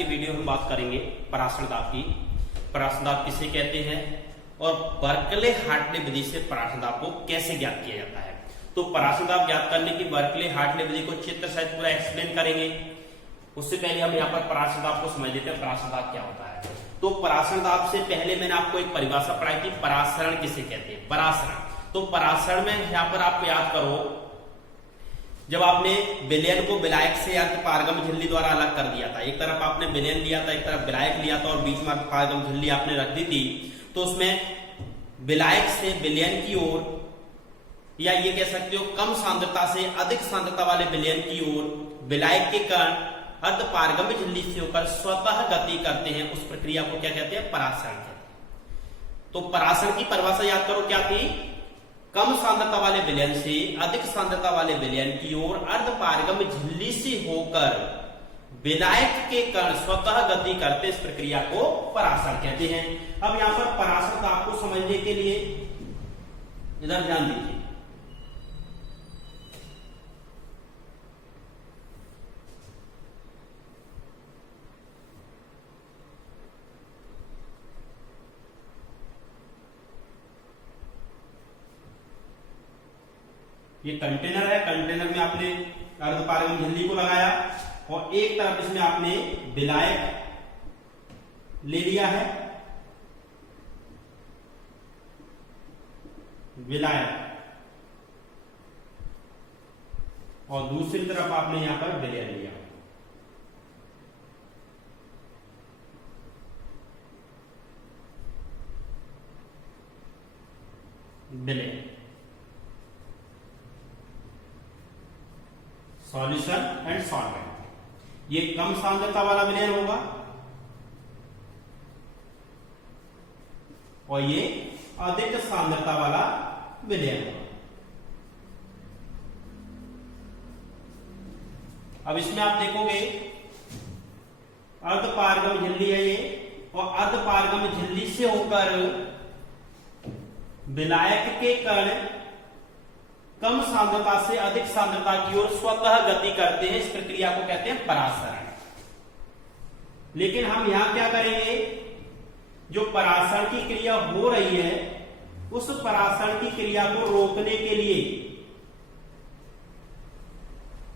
की वीडियो हम बात करेंगे पराशर दाब की। पराशर दाब किसे कहते हैं और बर्कले हार्टले विधि से पराशर दाब को कैसे ज्ञात किया जाता है। तो पराशर दाब ज्ञात करने की बर्कले हार्टले विधि को चित्र सहित पूरा एक्सप्लेन करेंगे। उससे पहले हम यहाँ पर पराशर दाब को समझ लेते हैं, पराशर दाब क्या होता है। तो पराशर दाब से पहले मैंने आपको एक परिभाषा पढ़ाई थी, परासरण किसे कहते हैं, परासरण। तो परासरण में यहाँ पर आप याद करो, जब आपने विलयन को विलायक से अर्धपारगम झिल्ली द्वारा अलग कर दिया था, एक तरफ आपने विलयन लिया था, एक तरफ विलायक लिया था और बीच में अर्धपारगम झिल्ली आपने रख दी थी, तो उसमें विलायक से विलयन की ओर, या ये कह सकते हो कम सांद्रता से अधिक सांद्रता वाले विलयन की ओर विलायक के कण अर्धपारगम झिल्ली से होकर स्वतः गति करते हैं, उस प्रक्रिया को क्या कहते हैं, परासरण कहते हैं। तो परासरण की परिभाषा याद करो क्या थी, कम सांद्रता वाले विलयन से अधिक सांद्रता वाले विलयन की ओर अर्धपारगम झिल्ली से होकर विलायक के कण स्वतः गति करते, इस प्रक्रिया को परासरण कहते हैं। अब यहां पर परासर दाब को समझने के लिए इधर ध्यान दीजिए। ये कंटेनर है, कंटेनर में आपने अर्धपारगम झिल्ली को लगाया और एक तरफ इसमें आपने विलायक ले लिया है, विलायक, और दूसरी तरफ आपने यहां पर विलयन लिया। विलयन, सॉल्यूशन एंड सॉल्वेंट। ये कम सांद्रता वाला विलयन होगा और ये अधिक सांद्रता वाला विलयन होगा। अब इसमें आप देखोगे अर्धपारगम झिल्ली है ये, और अर्धपारगम झिल्ली से होकर विलायक के कण कम सांद्रता से अधिक सांद्रता की ओर स्वतः गति करते हैं, इस प्रक्रिया को कहते हैं परासरण। लेकिन हम यहां क्या करेंगे, जो परासरण की क्रिया हो रही है उस परासरण की क्रिया को रोकने के लिए,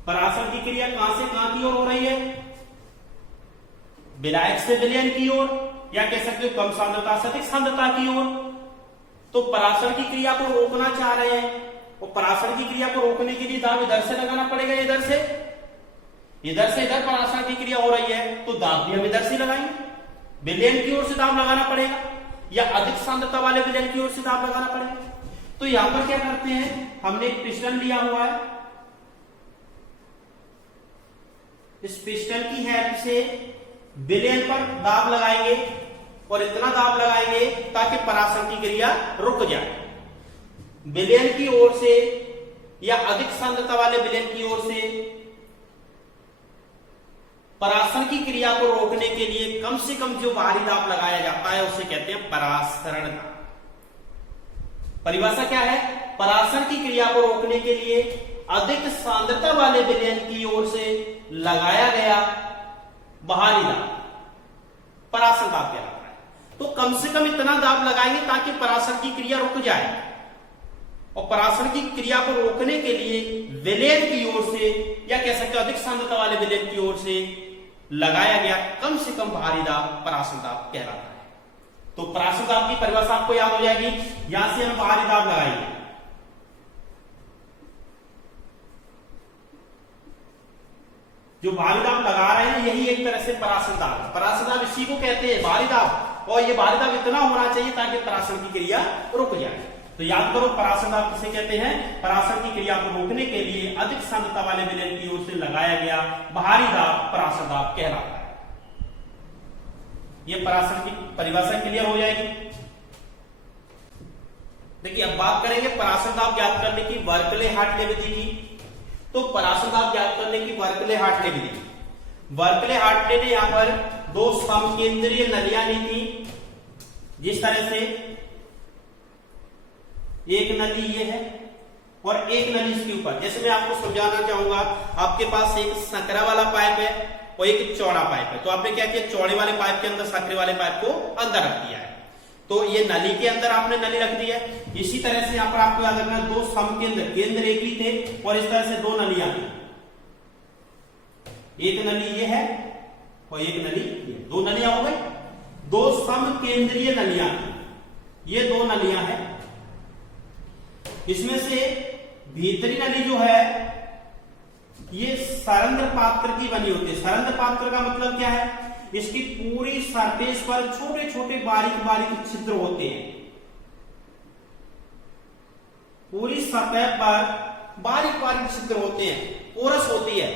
परासरण की क्रिया कहां से कहां की ओर हो रही है, विलायक से विलयन की ओर, या कह सकते हो कम सांद्रता से अधिक सांद्रता की ओर। तो परासरण की क्रिया को रोकना चाह रहे हैं, और परासरण की क्रिया को रोकने के लिए दाब इधर से लगाना पड़ेगा, इधर से इधर परासरण की क्रिया हो रही है, तो दाब भी हम इधर से लगाएंगे, विलयन की ओर से दाब लगाना पड़ेगा, या अधिक सांद्रता वाले विलयन की ओर से दाब लगाना पड़ेगा। तो यहां पर क्या करते हैं, हमने एक पिस्टन लिया हुआ है, इस पिस्टन की हेल्प से विलयन पर दाब लगाएंगे और इतना दाब लगाएंगे ताकि परासरण की क्रिया रुक जाए। विलयन की ओर से या अधिक सांद्रता वाले विलयन की ओर से परासरण की क्रिया को रोकने के लिए कम से कम जो बाहरी दाब लगाया जाता है उसे कहते हैं परासरण दाब। परिभाषा क्या है, परासरण की क्रिया को रोकने के लिए अधिक सांद्रता वाले विलयन की ओर से लगाया गया बाहरी दाब परासरण दाब कहलाता है। तो कम से कम इतना दाब लगाएंगे ताकि परासरण की क्रिया रुक जाए, और परासरण की क्रिया को रोकने के लिए विलयन की ओर से, या कह सकते हो अधिक सांद्रता वाले विलयन की ओर से लगाया गया कम से कम बाहरी दाब परासरण दाब कहलाता है। तो परासरण दाब की परिभाषा आपको याद हो जाएगी, यहां से हम बाहरी दाब लगाएंगे, जो बाहरी दाब लगा रहे हैं यही एक तरह से परासरण दाब है। परासरण दाब इसी को कहते हैं बाहरी दाब, और ये बाहरी दाब इतना होना चाहिए ताकि परासरण की क्रिया रुक जाए। तो याद करो परासरण दाब किसे कहते हैं, परासरण की क्रिया को रोकने के लिए अधिक सांद्रता वाले विलयन की ओर से लगाया गया बाहरी दाब परासरण दाब कहलाता है। यह परासरण की परिभाषा क्लियर हो जाएगी। देखिए अब बात करेंगे परासरण दाब ज्ञात करने की बर्कले हार्टले विधि की। तो परासरण दाब ज्ञात करने की बर्कले हार्टले विधि, बर्कले हार्टले ने यहां पर दो समकेंद्रीय नलियां ली थी, जिस तरह से एक नली ये है और एक नली इसके ऊपर। जैसे मैं आपको समझाना चाहूंगा, आपके पास एक संकरा वाला पाइप है और एक चौड़ा पाइप है। तो आपने क्या किया, चौड़े वाले पाइप के अंदर संकरे वाले पाइप को अंदर रख दिया है। तो ये नली के अंदर आपने नली रख दी है। इसी तरह से यहाँ पर आपको याद रखना, दो समकेंद्र, केंद्र एक ही थे और इस तरह से दो नलियां थी। एक नली ये है और एक नली ये, दो नलियां हो गई, दो समकेंद्रीय नलियां थी, ये दो नलियां हैं। इसमें से भीतरी नली जो है ये सरंध्र पात्र की बनी होती है। सरंध्र पात्र का मतलब क्या है, इसकी पूरी सरफेस पर छोटे छोटे बारीक बारीक छिद्र होते हैं। पूरी सतह पर बारीक बारीक छिद्र होते हैं, पोरस होती है,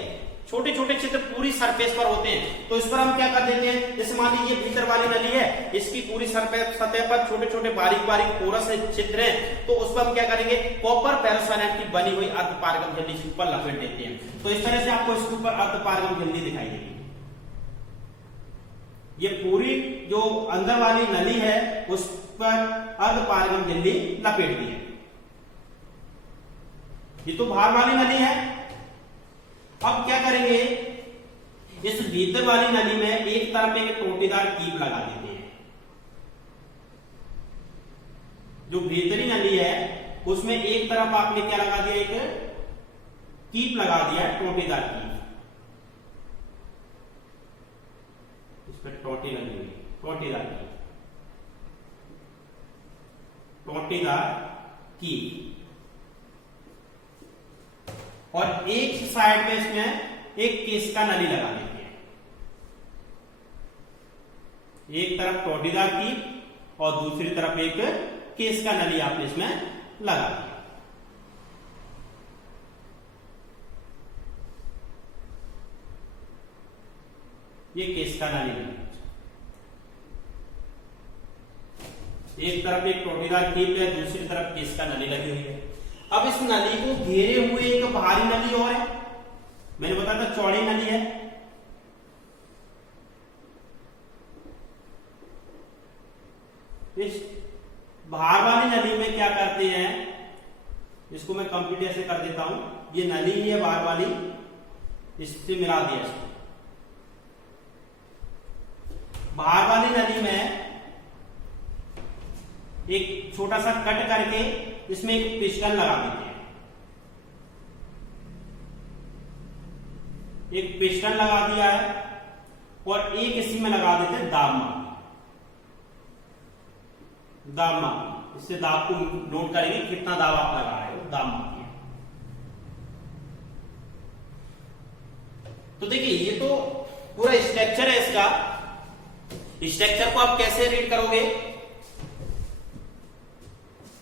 छोटे छोटे छिद्र पूरी सरफेस पर होते हैं। तो इस पर हम क्या कर देते हैं, जैसे मान लीजिए भीतर वाली नली है, इसकी पूरी सतह पर छोटे छोटे बारीक बारीक पोरस छिद्र हैं, तो उस पर हम क्या करेंगे, कॉपर फेरोसाइनाइड की बनी हुई अर्धपारगम झिल्ली इसके ऊपर लपेट देते हैं। तो इस तरह से आपको इसके ऊपर अर्धपारगम झिल्ली दिखाई देगी। ये पूरी जो अंदर वाली नली है उस पर अर्धपारगम झिल्ली लपेट दी है। ये तो बाहर वाली नली है। अब क्या करेंगे, इस भीतर वाली नली में एक तरफ एक टोटीदार कीप लगा देते हैं। जो भीतरी नली है उसमें एक तरफ आपने क्या लगा दिया, एक कीप लगा दिया, टोटीदार कीप। इस पर टोटी लगी हुई, टोटीदार कीप, टोटीदार कीप। और एक साइड में इसमें एक केस का नली लगा देते हैं। एक तरफ टोटीदार कीप और दूसरी तरफ एक केस का नली आपने इसमें लगा दिया। ये केस का नली लगा, एक तरफ एक टोटीदार कीप है, दूसरी तरफ केस का नली लगी हुई है। अब इस नली को घेरे हुए एक बाहरी नली और है, मैंने बताया था चौड़ी नली है। इस बाहर वाली नली में क्या करते हैं, इसको मैं कंप्लीट ऐसे कर देता हूं, ये नली ही है बाहर वाली, इससे मिला दिया इसको। बाहर वाली नली में एक छोटा सा कट करके इसमें एक पिस्टन लगा देते हैं। एक पिस्टन लगा दिया है और एक इसी में लगा देते हैं दाब मापी। दाब मापी, इससे दाब को नोट करेंगे, कितना दाब आप लगा रहे हो, दाब मापी। तो देखिए ये तो पूरा स्ट्रक्चर है इसका। स्ट्रक्चर को आप कैसे रीड करोगे,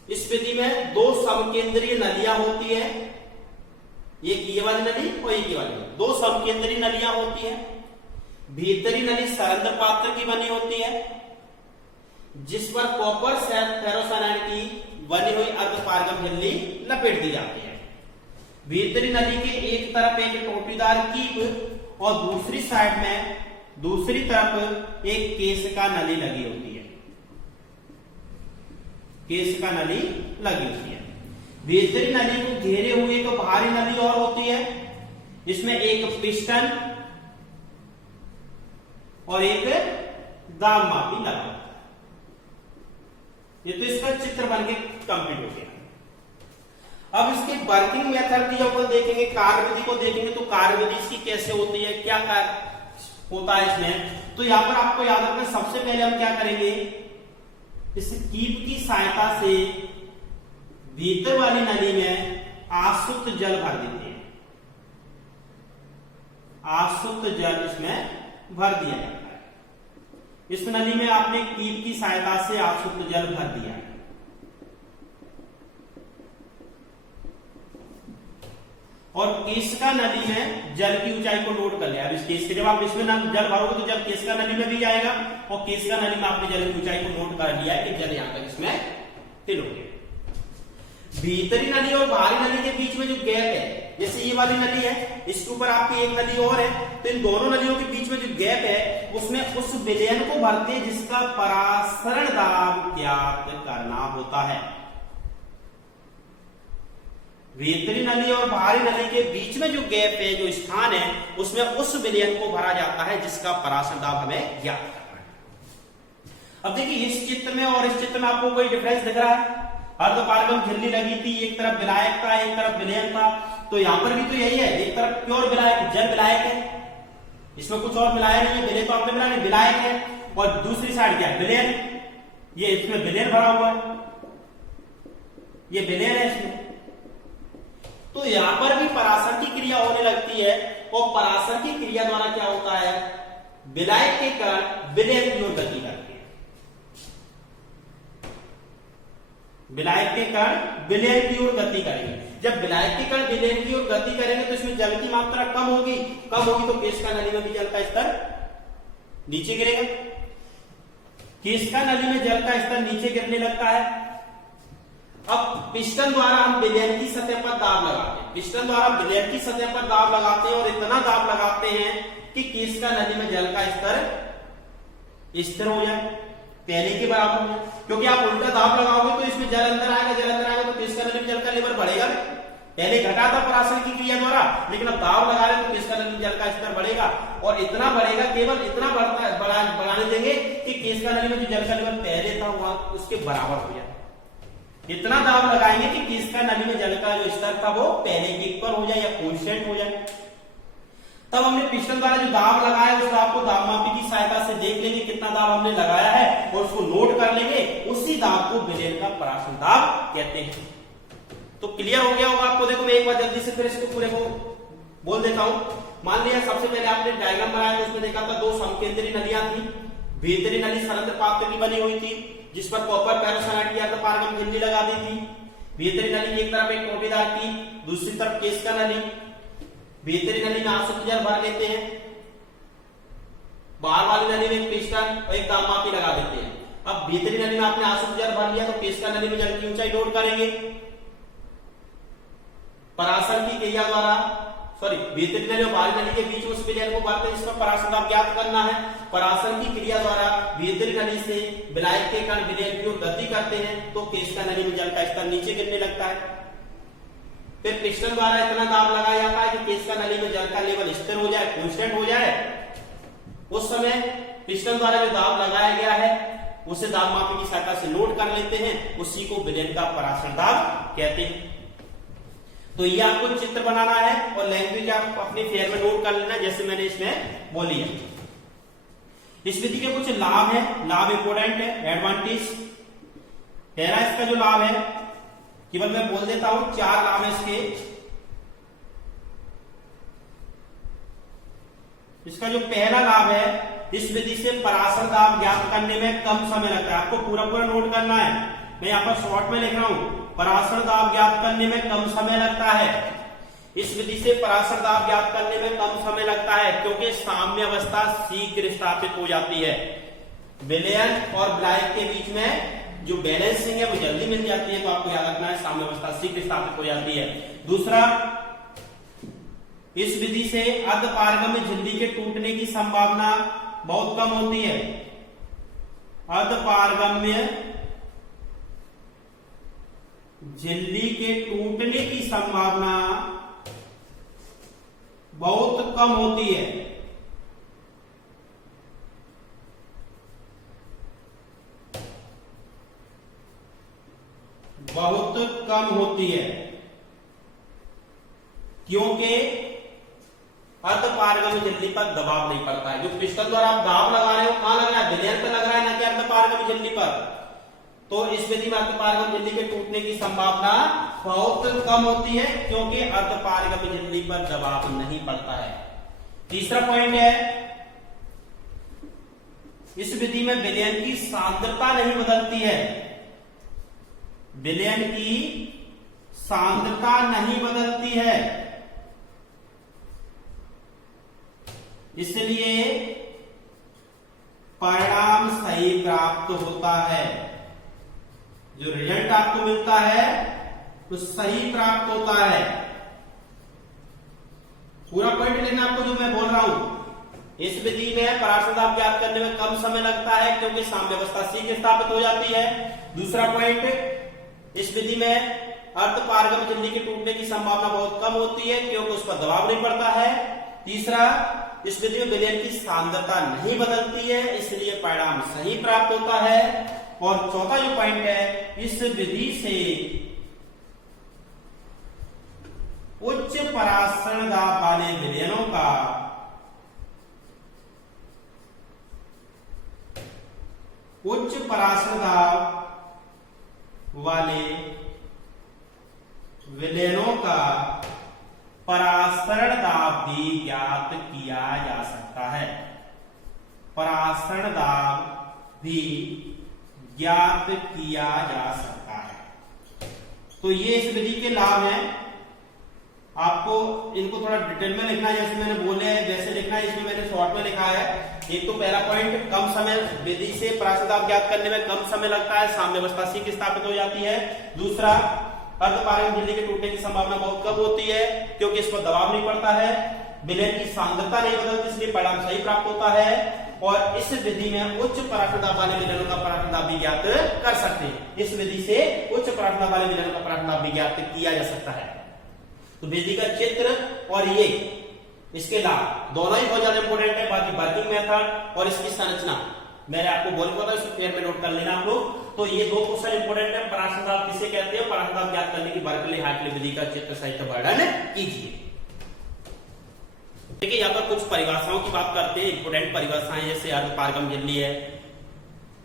इस विधि में दो समकेंद्रीय नलियां होती है, एक ये वाली नली और एक ये वाली नली, दो समकेंद्रीय नलियां होती है। भीतरी नली सरंध्र पात्र की बनी होती है, जिस पर कॉपर फेरोसाइनाइड की बनी हुई अर्धपारगम झिल्ली लपेट दी जाती है। भीतरी नली के एक तरफ एक टोटीदार कीप और दूसरी साइड में दूसरी तरफ एक केस का नली लगी होती है, केस का नली लगी होती है। भीतरी नली को घेरे हुए एक बाहरी नली और होती है, इसमें एक पिस्टन और एक दाब मापी लगा होता है। ये तो इसका चित्र बनके कंप्लीट हो गया। अब इसकी वर्किंग मेथड की जब देखेंगे, कार्यविधि को देखेंगे, तो कार्यविधि इसकी कैसे होती है, क्या कार्य होता है इसमें। तो यहां पर आपको याद रखना, सबसे पहले हम क्या करेंगे, इस कीप की सहायता से भीतर वाली नली में आसुत जल भर देते हैं। आसुत जल इसमें भर दिया जाता है। इस नली में आपने कीप की सहायता से आसुत जल भर दिया है। और केशिका नली में जल की ऊंचाई को नोट कर लिया। अब इस केस के जब आप इसमें जल भरोगे तो जल केशिका नली में भी जाएगा, और केशिका नली में आपने जल की ऊंचाई को नोट कर लिया है कि जल यहां तक इसमें फिल हो गया। भीतरी नली और बाहरी नली के बीच में जो गैप है, जैसे ये वाली नली है, इसके ऊपर आपकी एक नली और है, तो इन दोनों नलियों के बीच में जो गैप है उसमें उस विलयन को भरते हैं जिसका परासरण दाब ज्ञात करना होता है। भीतरी नली और बाहरी नली के बीच में जो गैप है, जो स्थान है, उसमें उस विलयन को भरा जाता है जिसका पराशर दाब हमें ज्ञात करना है। अब देखिए इस चित्र में और इस चित्र में आपको कोई डिफरेंस दिख रहा है? अर्धपारगम झिल्ली लगी थी, एक तरफ विलायक था, एक तरफ विलयन था। तो यहां पर भी तो यही है, एक तरफ प्योर विलायक जल विलायक है, इसमें कुछ और मिलाया नहीं है, विलय तो आपने मिला नहीं, विलायक है, और दूसरी साइड क्या है, विलयन। ये इसमें विलयन भरा हुआ है, ये विलयन है इसमें। तो यहां पर भी पराशर की क्रिया होने लगती है, और पराशर की क्रिया द्वारा क्या होता है, विलायक के कण विलयन की ओर गति करते हैं, विलायक के कण विलयन की ओर गति करेंगे। जब विलायक के कण विलयन की ओर गति करेंगे तो इसमें जल की मात्रा कम होगी तो केशिका नली में भी जल का स्तर नीचे गिरेगा। केशिका नली में जल का स्तर नीचे गिरने लगता है। अब पिस्टन द्वारा हम विलयन की सतह पर दाब लगाते हैं, पिस्टन द्वारा विलयन की सतह पर दाब लगाते हैं, और इतना दाब लगाते हैं कि केशिका नली में जल का स्तर स्थिर हो जाए, पहले के बराबर हो जाए। क्योंकि आप उल्टा दाब लगाओगे तो इसमें जल अंदर आएगा तो केशिका नली में जल का लेवल बढ़ेगा। पहले घटा था पराशर की क्रिया द्वारा, लेकिन अब दाब लगा रहे तो केशिका नली में जल का स्तर बढ़ेगा, और इतना बढ़ेगा, केवल इतना बढ़ाने देंगे कि केशिका नली में जो जल का लेवल पहले था वहां उसके बराबर हो जाए। इतना दाब लगाएंगे कि केशिका नली में जल का जो स्तर था वो पहले के पर हो जाए या कांस्टेंट हो जाए। तब हमने पिस्टन द्वारा जो दाब लगाया उस दाब को दाब मापी की सहायता से देख लेंगे कितना दाब हमने लगाया है, और उसको नोट कर लेंगे। उसी दाब को विलयन का पराशर दाब कहते हैं। तो क्लियर हो गया होगा आपको। देखो मैं एक बार जल्दी से फिर इसको पूरे को बोल देता हूं। मान लिया सबसे पहले आपने डायग्राम बनाया, तो उसमें देखा था दो समकेंद्री नलियां थी। भीतरी नली सरंध्र पात्र की बनी हुई थी, जिस पर कॉपर पैरोसाइड की अर्धपारगम झिल्ली लगा दी थी। भीतरी नली की एक तरफ एक टोटीदार की, दूसरी तरफ केशिका नली। भीतरी नली में आसुत जल भर लेते हैं, बाहर वाली नली में एक पिस्टन और एक दाब मापी लगा देते हैं। अब भीतरी नली में आपने आसुत जल भर लिया तो केशिका नली में जल की ऊंचाई नोट करेंगे। पराशर की क्रिया द्वारा भीतरी नली और बाहरी नली के बीच में उस विलयन को भरते हैं जिसमें पराशर दाब ज्ञात करना है। पराशर की क्रिया द्वारा भीतरी नली से विलायक के कण विलयन की ओर गति करते हैं तो केशिका नली में जल का स्तर नीचे गिरने लगता है। फिर पिस्टन द्वारा इतना दाब लगाया जाता है कि केशिका नली में जल का लेवल स्थिर हो जाए, कांस्टेंट हो जाए। उस समय पिस्टन द्वारा जो दाब लगाया गया है उसे दाब मापी की सहायता से नोट कर लेते हैं, उसी को विलयन का पराशर दाब कहते हैं। तो ये आपको चित्र बनाना है और लैंग्वेज आप अपने फेयर में नोट कर लेना जैसे मैंने इसमें बोली है। इस विधि के कुछ लाभ है, लाभ इंपोर्टेंट है, एडवांटेज। पहला इसका जो लाभ है, केवल मैं बोल देता हूं, 4 लाभ है इसके। इसका जो पहला लाभ है, इस विधि से पराशर दाब ज्ञात करने में कम समय लगता है। आपको पूरा पूरा नोट करना है, मैं यहां पर शॉर्ट में लिख रहा हूं। पराशर दाब ज्ञात करने में कम समय लगता है। इस विधि से पराशर दाब ज्ञात करने में कम समय लगता है क्योंकि साम्य अवस्था शीघ्र स्थापित हो जाती है। विलयन और विलायक के बीच में जो बैलेंसिंग है वो जल्दी मिल जाती है, तो आपको याद रखना है साम्य अवस्था शीघ्र स्थापित हो जाती है। दूसरा, इस विधि से अर्धपारगम्य झिल्ली के टूटने की संभावना बहुत कम होती है। अर्धपारगम्य झिल्ली के टूटने की संभावना बहुत कम होती है। बहुत कम होती है क्योंकि अर्धपारगम्य झिल्ली पर दबाव नहीं पड़ता है। जो पिस्टन द्वारा आप दाब लगा रहे हो कहां लग रहा है, विलयन पर लग रहा है, ना कि अर्धपारगम्य झिल्ली पर। तो इस विधि में अर्धपारगम्य झिल्ली के टूटने की संभावना बहुत कम होती है क्योंकि अर्धपारगम्य झिल्ली पर दबाव नहीं पड़ता है। तीसरा पॉइंट है, इस विधि में विलयन की सांद्रता नहीं बदलती है। विलयन की सांद्रता नहीं बदलती है, इसलिए परिणाम सही प्राप्त होता है। जो रिजल्ट आपको मिलता है वो सही प्राप्त होता है। पूरा पॉइंट लिखना आपको जो मैं बोल रहा हूं। इस विधि में पराशर दाब ज्ञात करने में कम समय लगता है क्योंकि साम्य अवस्था शीघ्र स्थापित हो जाती है। दूसरा पॉइंट, इस विधि में अर्धपारगम्य झिल्ली के टूटने की संभावना बहुत कम होती है क्योंकि उस पर दबाव नहीं पड़ता है। तीसरा, इस विधि में विलयन की सांद्रता नहीं बदलती है, इसलिए परिणाम सही प्राप्त होता है। और चौथा जो पॉइंट है, इस विधि से उच्च परासरण दाब वाले विलयनों का उच्च परासरण दाब वाले विलयनों का परासरण दाब भी ज्ञात किया जा सकता है। परासरण दाब भी ज्ञात किया जा सकता है। तो ये इस विधि के लाभ हैं। आपको इनको थोड़ा डिटेल में लिखना है, जैसे मैंने बोले वैसे लिखना है। इसमें मैंने शॉर्ट में लिखा है। एक तो पहला पॉइंट, कम समय विधि से परासरण दाब ज्ञात करने में कम समय लगता है, साम्यावस्था C स्थापित हो जाती है। दूसरा, अर्धपारगम्य झिल्ली के टूटने की संभावना बहुत कम होती है क्योंकि इस पर दबाव नहीं पड़ता है। विलयन की सांद्रता नहीं बदलती, इसलिए परिणाम सही प्राप्त होता है। और इस विधि में उच्च परासरण दाब वाले विलयनों का परासरण दाब भी ज्ञात कर सकते हैं। इस विधि से उच्च परासरण दाब वाले विलयनों का परासरण दाब भी ज्ञात किया जा सकता है। तो विधि का चित्र और ये इसके लाभ दोनों ही बहुत ज्यादा इंपॉर्टेंट है। बाकी वर्किंग मेथड और इसकी संरचना मैंने आपको बोला था, इसको फेयर में नोट कर लेना आप लोग। तो ये दो क्वेश्चन इंपॉर्टेंट है। परासरण दाब किसे कहते हैं, परासरण दाब ज्ञात करने की बर्कले-हार्टले विधि का चित्र सहित वर्णन कीजिए। देखिए यहाँ पर कुछ परिभाषाओं की बात करते हैं, इंपोर्टेंट परिभाषाएं, जैसे अर्धपारगम्य झिल्ली है,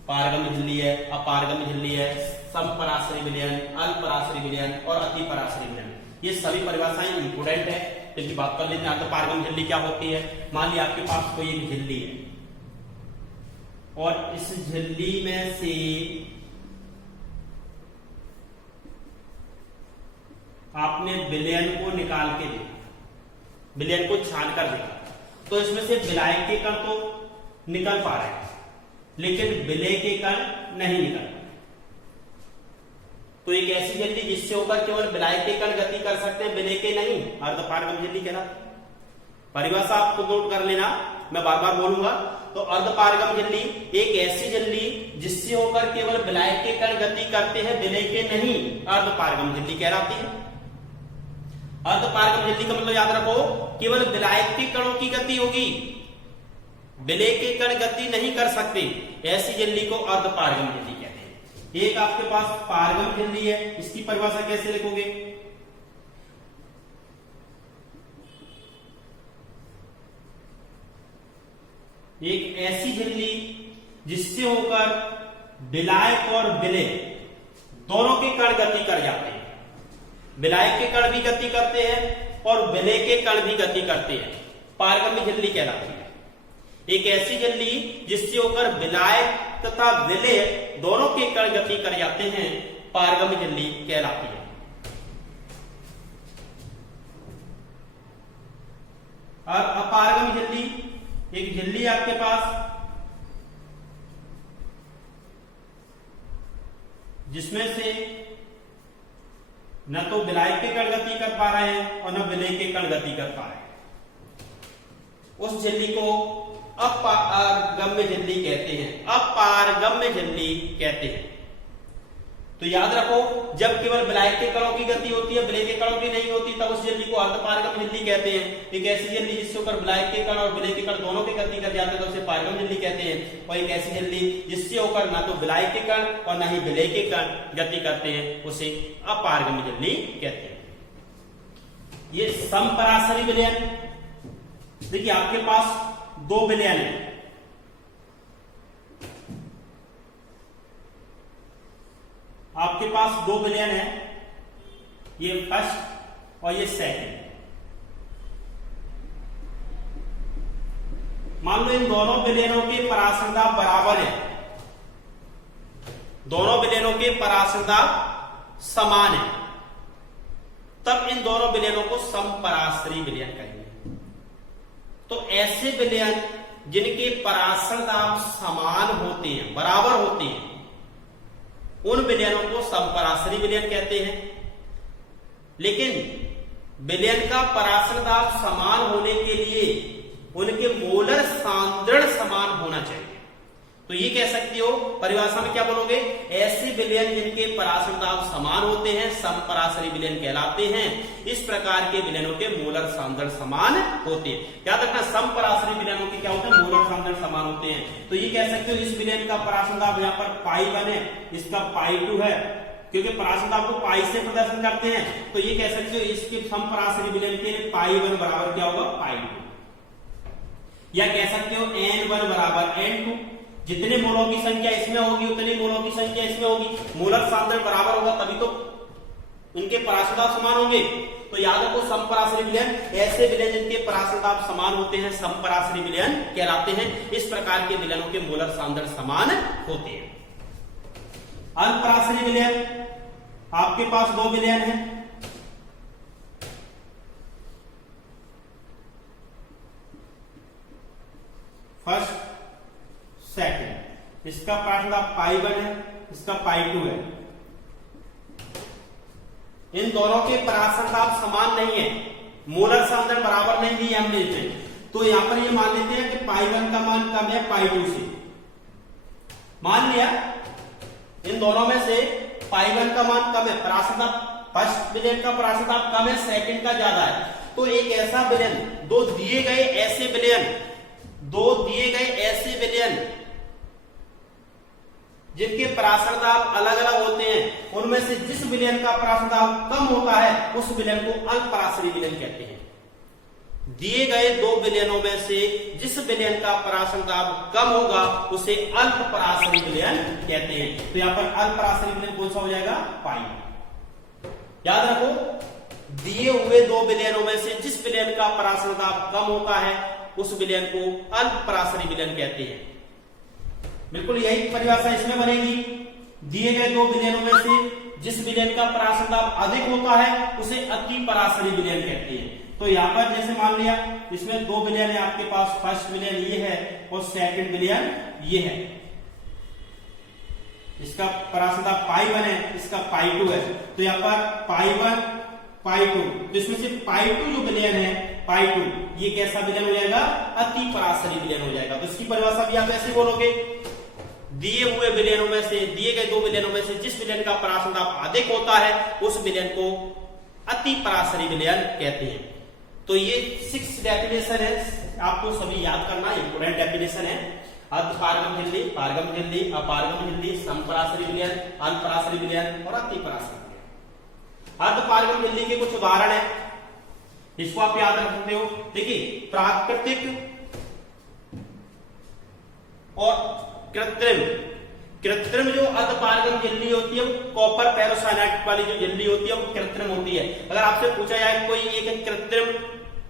पारगम्य झिल्ली है, अपारगम्य झिल्ली है, समपराशरी विलयन, अल्पराशरी विलयन और अतिपराशरी विलयन। ये सभी परिभाषाएं इंपोर्टेंट है, इसकी बात कर लेते हैं। अर्धपारगम्य झिल्ली क्या होती है? मान लिया आपके पास कोई एक झिल्ली है और इस झिल्ली में से आपने विलयन को निकाल के देखा, विलयन को छान कर देखा, तो इसमें से विलायक के कण तो निकल पा रहे हैं लेकिन विलय के कण नहीं निकल। तो एक ऐसी झिल्ली जिससे होकर केवल विलायक के कण गति कर सकते हैं, विलय के नहीं, अर्धपारगम्य झिल्ली कहलाती है। परिभाषा आपको नोट कर लेना, मैं बार बार बोलूंगा। तो अर्धपारगम्य झिल्ली एक ऐसी झिल्ली जिससे होकर केवल विलायक के कण गति करते हैं, विलय के नहीं, अर्धपारगम्य झिल्ली कहलाती है। अर्धपारगम्य झिल्ली का मतलब याद रखो, केवल विलायक के कणों की गति होगी, विलय के कण गति नहीं कर सकते, ऐसी झिल्ली को अर्धपारगम्य झिल्ली कहते हैं। एक आपके पास पारगम्य झिल्ली है, इसकी परिभाषा कैसे लिखोगे? एक ऐसी झिल्ली जिससे होकर विलायक और विलय दोनों के कण गति कर जाते हैं, विलायक के कण भी गति करते हैं और विलय के कण भी गति करते हैं, पारगम्य झिल्ली कहलाती है। एक ऐसी झिल्ली जिससे होकर विलायक तथा विलय दोनों के कण गति कर जाते हैं, पारगम्य झिल्ली कहलाती है। और अपारगम्य झिल्ली एक झिल्ली आपके पास जिसमें से न तो विलायक के कण गति कर पा रहे हैं और न विलय के कण गति कर पा रहे हैं, उस झिल्ली को अपारगम्य झिल्ली कहते हैं, अपारगम्य झिल्ली कहते हैं। तो याद रखो, जब केवल विलायक के कणों की गति होती है, विलय के कणों की नहीं होती, तब उस झिल्ली को अर्धपारगम्य झिल्ली कहते हैं। एक ऐसी झिल्ली जिससे होकर विलायक के कण और विलय के कण दोनों की गति कर जाते हैं, तो उसे पारगम्य झिल्ली कहते हैं। और एक ऐसी झिल्ली जिससे होकर ना तो विलायक के कण और ना ही विलय के कण गति करते हैं, उसे अपारगम्य झिल्ली कहते हैं। ये समपराशरी विलयन, देखिए आपके पास दो विलयन है, आपके पास दो विलयन है, ये फर्स्ट और ये सेकंड। मान लो इन दोनों विलयनों के परासरण दाब बराबर है, दोनों विलयनों के परासरण दाब समान है, तब इन दोनों विलयनों को समपराशरी विलयन कहेंगे। तो ऐसे विलयन जिनके परासरण दाब समान होते हैं, बराबर होते हैं, उन विलयनों को समपराशरी विलयन कहते हैं। लेकिन विलयन का परासरण दाब समान होने के लिए उनके मोलर सांद्रण समान होना चाहिए। तो ये कह सकते हो परिभाषा में क्या बोलोगे, ऐसे विलयन जिनके पराश्रय दाब समान होते हैं समपराशरी विलयन कहलाते हैं। इस प्रकार के विलयनों के मोलर सांद्रण समान होते हैं। याद रखना समपराशरी विलयनों के क्या होते हैं, मोलर सांद्रण समान होते हैं। तो ये कह सकते हो इस विलयन का पराश्रय दाब यहाँ पर π1 है, इसका π2 है, क्योंकि पराश्रय दाब को पाई से प्रदर्शन करते हैं। तो ये कह सकते हो इसके समपराशरी विलयन के π1 बराबर क्या होगा, π2, या कह सकते हो n1 बराबर n2। जितने मोलों की संख्या इसमें होगी उतनी मोलों की संख्या इसमें होगी, मोलर सांद्रण बराबर होगा तभी तो उनके पराश्रय दाब समान होंगे। तो याद रखो समपराशरी विलयन ऐसे विलयन जिनके पराश्रय दाब समान होते हैं समपराशरी विलयन कहलाते हैं। इस प्रकार के विलयनों के मोलर सांद्रण समान होते हैं। अल्पपराशरी विलयन, आपके पास दो विलयन है, फर्स्ट सेकंड, इसका पराश्रय दाब π1 है, इसका π2 है। इन दोनों के पराश्रय दाब समान नहीं है, मोलर सांद्रण बराबर नहीं दिए हमने इसमें। तो यहां पर ये मान लेते हैं कि π1 का मान कम है π2 से। मान लिया इन दोनों में से π1 का मान कम है, पराश्रय दाब फर्स्ट विलयन का पराश्रय दाब कम है, सेकंड का ज्यादा है। तो एक ऐसा विलयन, दो दिए गए ऐसे विलयन जिनके पराश्रय दाब अलग अलग होते हैं, उनमें से जिस विलयन का पराश्रय दाब कम होता है उस विलयन को अल्पपराशरी विलयन कहते हैं। दिए गए दो विलयनों में से जिस विलयन का पराश्रय दाब कम होगा उसे अल्पपराशरी विलयन कहते हैं। तो यहां पर अल्पपराशरी विलयन कौन सा हो जाएगा, π। याद रखो, दिए हुए दो विलयनों में से जिस विलयन का पराश्रय दाब कम होता है उस विलयन को अल्पपराशरी विलयन कहते हैं। बिल्कुल यही परिभाषा इसमें बनेगी। दिए गए दो विलयनों में से जिस विलयन का पराश्रय दाब अधिक होता है उसे अतिपराशरी विलयन कहते हैं। तो यहां पर जैसे मान लिया इसमें दो विलयन है आपके पास, फर्स्ट विलयन ये है और सेकंड विलयन ये है। इसका पराश्रय दाब π1 है, इसका π2 है। तो यहां पर π1 π2, तो इसमें से π2 जो विलयन है π2, ये कैसा विलयन हो जाएगा, अतिपराशरी विलयन हो जाएगा। तो इसकी परिभाषा भी आप ऐसे बोलोगे, दिए हुए विलयनों में से, दिए गए दो विलयनों में से जिस विलयन का पराश्रय दाब अधिक होता है उस विलयन को अतिपराशरी विलयन कहते हैं। तो ये 6 डेफिनेशन है, आपको सभी याद करना, इंपोर्टेंट डेफिनेशन है। अर्धपारगम झिल्ली, पारगम झिल्ली, अपारगम झिल्ली, समपराशरी विलयन, अल्पपराशरी विलयन और अतिपराशरी विलयन। अर्धपारगम झिल्ली के कुछ उदाहरण है, इसको आप याद रख सकते हो। देखिए, प्राकृतिक और कृत्रिम जो अर्धपारगम झिल्ली होती है वो कॉपर पेरोसाइनाइड वाली जो झिल्ली होती है वो कृत्रिम होती है। अगर आपसे पूछा जाए कोई एक कृत्रिम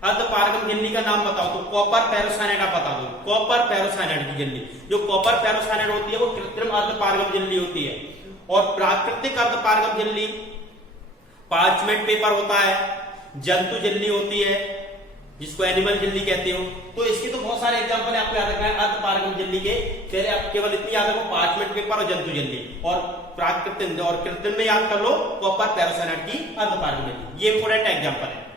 अर्धपारगम झिल्ली का नाम बताओ तो कॉपर पेरोसाइनाइड आप बता दो, कॉपर पेरोसाइनाइड की झिल्ली। जो कॉपर पेरोसाइनाइड होती है वो कृत्रिम अर्धपारगम झिल्ली होती है। और प्राकृतिक अर्धपारगम झिल्ली पार्चमेंट पेपर होता है, जंतु झिल्ली होती है जिसको एनिमल झिल्ली कहते हो। तो इसके तो बहुत सारे एग्जांपल आपको याद रखना है अर्धपारगम झिल्ली के। पहले आप केवल इतनी याद रखो, पार्चमेंट पेपर और जंतु झिल्ली, और प्राकृतिक और कृत्रिम में याद कर लो कॉपर पेरोसाइनाइड की अर्धपारगम झिल्ली। ये इंपोर्टेंट एग्जांपल है।